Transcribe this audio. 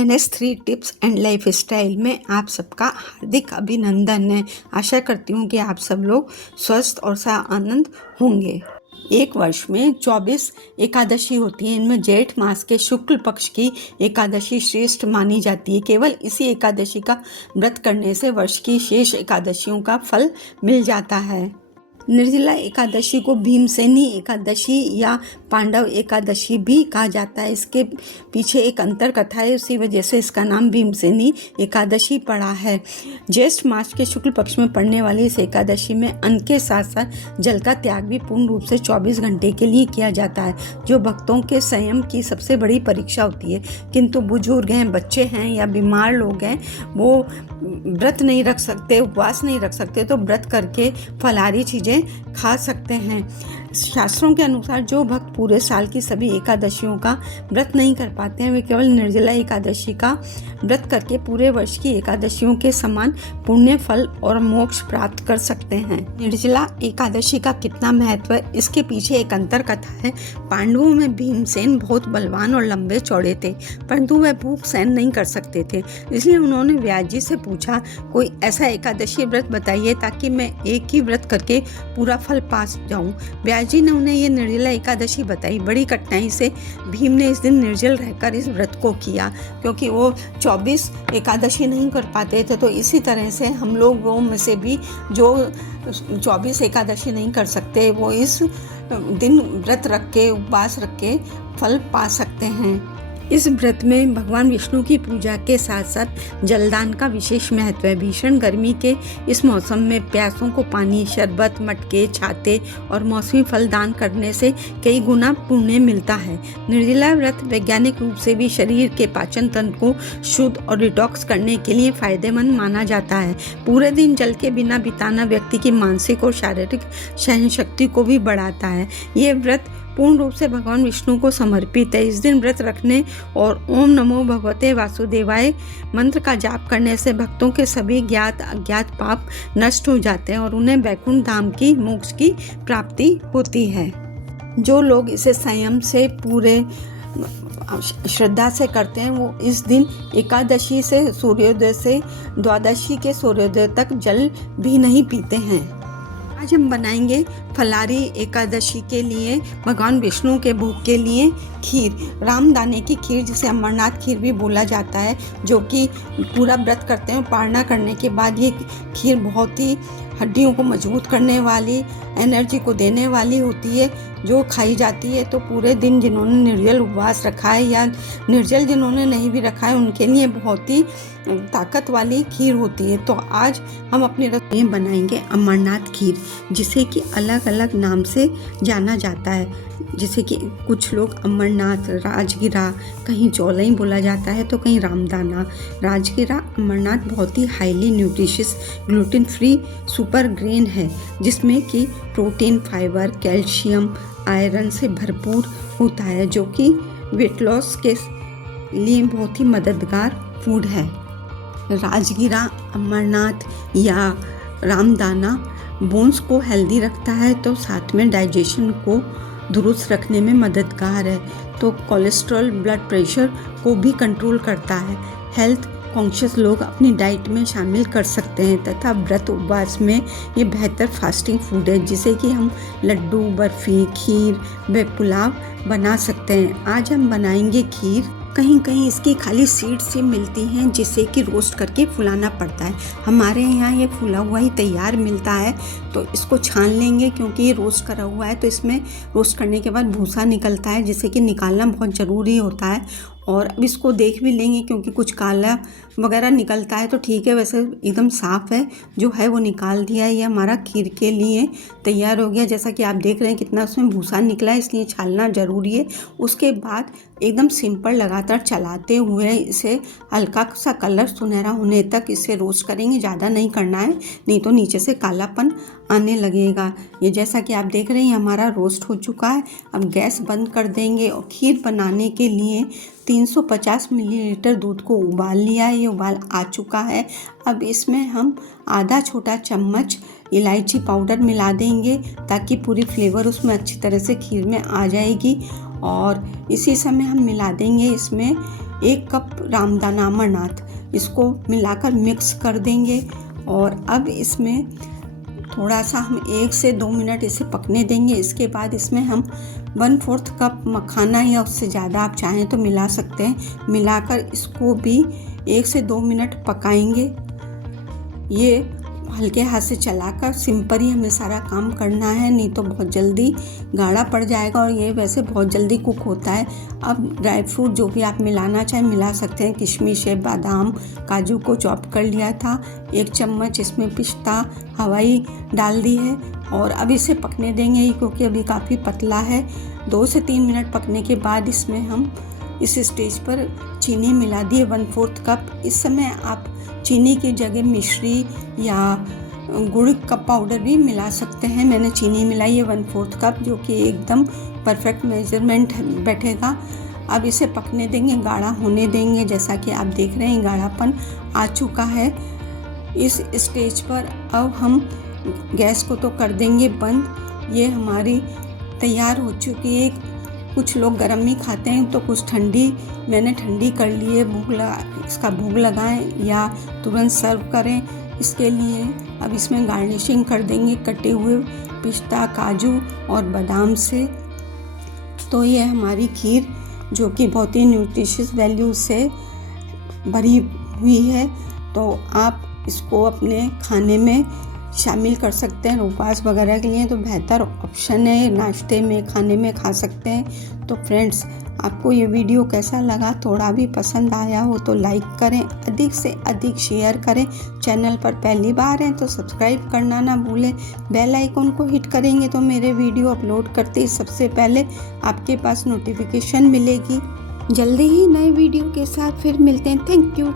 NS3 tips and life style में आप सबका हार्दिक अभिनंदन है। आशा करती हूँ कि आप सब लोग स्वस्थ और आनंद होंगे। एक वर्ष में 24 एकादशी होती हैं। इनमें जेठ मास के शुक्ल पक्ष की एकादशी श्रेष्ठ मानी जाती है। केवल इसी एकादशी का व्रत करने से वर्ष की शेष एकादशियों का फल मिल जाता है। निर्जला एकादशी को भीमसेनी एकादशी या पांडव एकादशी भी कहा जाता है। इसके पीछे एक अंतर कथा है, उसी वजह से इसका नाम भीमसेनी एकादशी पड़ा है। ज्येष्ठ मास के शुक्ल पक्ष में पड़ने वाली इस एकादशी में अन्न के साथ साथ जल का त्याग भी पूर्ण रूप से 24 घंटे के लिए किया जाता है, जो भक्तों के संयम की सबसे बड़ी परीक्षा होती है। किंतु बुजुर्ग हैं, बच्चे हैं या बीमार लोग हैं, वो व्रत नहीं रख सकते, उपवास नहीं रख सकते, तो व्रत करके फलाहारी चीज़ें खा सकते हैं। शास्त्रों के अनुसार जो भक्त पूरे साल की सभी एकादशियों का व्रत नहीं कर पाते हैं, वे केवल निर्जला एकादशी का व्रत करके पूरे वर्ष की एकादशियों के समान पुण्य फल और मोक्ष प्राप्त कर सकते हैं। निर्जला एकादशी का कितना महत्व है, इसके पीछे एक अंतर कथा है। पांडवों में भीमसेन बहुत बलवान और लंबे चौड़े थे, परंतु वह भूख सहन नहीं कर सकते थे। इसलिए उन्होंने व्यास जी से पूछा, कोई ऐसा एकादशी व्रत बताइए ताकि मैं एक ही व्रत करके पूरा फल पा जाऊं। व्यास जी ने उन्हें ये निर्जला एकादशी बताई। बड़ी कठिनाई से भीम ने इस दिन निर्जल रहकर इस व्रत को किया, क्योंकि वो 24 एकादशी नहीं कर पाते थे। तो इसी तरह से हम लोगों में से भी जो 24 एकादशी नहीं कर सकते, वो इस दिन व्रत रख के, उपवास रख के फल पा सकते हैं। इस व्रत में भगवान विष्णु की पूजा के साथ साथ जलदान का विशेष महत्व है। भीषण गर्मी के इस मौसम में प्यासों को पानी, शरबत, मटके, छाते और मौसमी फल दान करने से कई गुना पुण्य मिलता है। निर्जला व्रत वैज्ञानिक रूप से भी शरीर के पाचन तंत्र को शुद्ध और डिटॉक्स करने के लिए फायदेमंद माना जाता है। पूरे दिन जल के बिना बिताना व्यक्ति की मानसिक और शारीरिक सहन शक्ति को भी बढ़ाता है। ये व्रत पूर्ण रूप से भगवान विष्णु को समर्पित है। इस दिन व्रत रखने और ओम नमो भगवते वासुदेवाय मंत्र का जाप करने से भक्तों के सभी ज्ञात अज्ञात पाप नष्ट हो जाते हैं और उन्हें वैकुंठ धाम की मोक्ष की प्राप्ति होती है। जो लोग इसे संयम से पूरे श्रद्धा से करते हैं, वो इस दिन एकादशी से सूर्योदय से द्वादशी के सूर्योदय तक जल भी नहीं पीते हैं। आज हम बनाएंगे फलाहारी एकादशी के लिए भगवान विष्णु के भोग के लिए खीर, रामदाने की खीर, जिसे अमरनाथ खीर भी बोला जाता है, जो कि पूरा व्रत करते हैं। पारणा करने के बाद ये खीर बहुत ही हड्डियों को मजबूत करने वाली, एनर्जी को देने वाली होती है, जो खाई जाती है। तो पूरे दिन जिन्होंने निर्जल उपवास रखा है या निर्जल जिन्होंने नहीं भी रखा है, उनके लिए बहुत ही ताकत वाली खीर होती है। तो आज हम अपनी रसोई में बनाएंगे अमरनाथ खीर, जिसे कि अलग अलग नाम से जाना जाता है। जैसे कि कुछ लोग अमरनाथ, राजगिरा, कहीं चौलाई बोला जाता है तो कहीं रामदाना। राजगिरा अमरनाथ बहुत ही highly nutritious gluten free super grain है, जिसमें कि प्रोटीन, फाइबर, कैल्शियम, आयरन से भरपूर होता है, जो कि वेट लॉस के लिए बहुत ही मददगार फूड है। राजगिरा, अमरनाथ या रामदाना बोन्स को हेल्दी रखता है, तो साथ में डाइजेशन को दुरुस्त रखने में मददगार है। तो कोलेस्ट्रॉल, ब्लड प्रेशर को भी कंट्रोल करता है। हेल्थ कॉन्शियस लोग अपनी डाइट में शामिल कर सकते हैं, तथा व्रत उपवास में ये बेहतर फास्टिंग फूड है, जिसे कि हम लड्डू, बर्फ़ी, खीर व पुलाव बना सकते हैं। आज हम बनाएंगे खीर। कहीं कहीं इसकी खाली सीड्स ही मिलती हैं, जिसे कि रोस्ट करके फुलाना पड़ता है। हमारे यहाँ ये फुला हुआ ही तैयार मिलता है, तो इसको छान लेंगे, क्योंकि ये रोस्ट करा हुआ है। तो इसमें रोस्ट करने के बाद भूसा निकलता है, जिसे कि निकालना बहुत ज़रूरी होता है। और अब इसको देख भी लेंगे, क्योंकि कुछ काला वगैरह निकलता है तो ठीक है, वैसे एकदम साफ़ है जो है वो निकाल दिया है। ये हमारा खीर के लिए तैयार हो गया। जैसा कि आप देख रहे हैं कितना उसमें भूसा निकला है, इसलिए छानना ज़रूरी है। उसके बाद एकदम सिंपल लगातार चलाते हुए इसे हल्का सा कलर सुनहरा होने तक इसे रोस्ट करेंगे। ज़्यादा नहीं करना है, नहीं तो नीचे से कालापन आने लगेगा। ये जैसा कि आप देख रहे हैं हमारा रोस्ट हो चुका है। अब गैस बंद कर देंगे और खीर बनाने के लिए 350 मिलीलीटर दूध को उबाल लिया है। ये उबाल आ चुका है। अब इसमें हम आधा छोटा चम्मच इलायची पाउडर मिला देंगे, ताकि पूरी फ्लेवर उसमें अच्छी तरह से खीर में आ जाएगी। और इसी समय हम मिला देंगे इसमें 1 कप रामदाना अमरनाथ, इसको मिलाकर मिक्स कर देंगे। और अब इसमें थोड़ा सा हम 1 से 2 मिनट इसे पकने देंगे। इसके बाद इसमें हम 1/4 कप मखाना या उससे ज़्यादा आप चाहें तो मिला सकते हैं। मिलाकर इसको भी 1 से 2 मिनट पकाएंगे। ये हल्के हाथ से चलाकर सिंपल ही हमें सारा काम करना है, नहीं तो बहुत जल्दी गाढ़ा पड़ जाएगा और ये वैसे बहुत जल्दी कुक होता है। अब ड्राई फ्रूट जो भी आप मिलाना चाहें मिला सकते हैं। किशमिश है, बादाम, काजू को चॉप कर लिया था। 1 चम्मच इसमें पिस्ता, हवाई डाल दी है और अब इसे पकने देंगे क्योंकि अभी काफ़ी पतला है। 2 से 3 मिनट पकने के बाद इसमें हम इस स्टेज पर चीनी मिला दिए 1/4 कप। इस समय आप चीनी की जगह मिश्री या गुड़ का पाउडर भी मिला सकते हैं। मैंने चीनी मिलाई है 1/4 कप, जो कि एकदम परफेक्ट मेजरमेंट बैठेगा। अब इसे पकने देंगे, गाढ़ा होने देंगे। जैसा कि आप देख रहे हैं गाढ़ापन आ चुका है। इस स्टेज पर अब हम गैस को तो कर देंगे बंद। ये हमारी तैयार हो चुकी है। कुछ लोग गर्म ही खाते हैं तो कुछ ठंडी, मैंने ठंडी कर ली है। इसका भोग लगाएं या तुरंत सर्व करें। इसके लिए अब इसमें गार्निशिंग कर देंगे कटे हुए पिस्ता, काजू और बादाम से। तो ये हमारी खीर जो कि बहुत ही न्यूट्रिशियस वैल्यू से भरी हुई है, तो आप इसको अपने खाने में शामिल कर सकते हैं। उपवास वगैरह के लिए तो बेहतर ऑप्शन है, नाश्ते में, खाने में खा सकते हैं। तो फ्रेंड्स, आपको ये वीडियो कैसा लगा? थोड़ा भी पसंद आया हो तो लाइक करें, अधिक से अधिक शेयर करें। चैनल पर पहली बार हैं तो सब्सक्राइब करना ना भूलें। बेल आइकन को हिट करेंगे तो मेरे वीडियो अपलोड करते ही सबसे पहले आपके पास नोटिफिकेशन मिलेगी। जल्दी ही नए वीडियो के साथ फिर मिलते हैं। Thank you.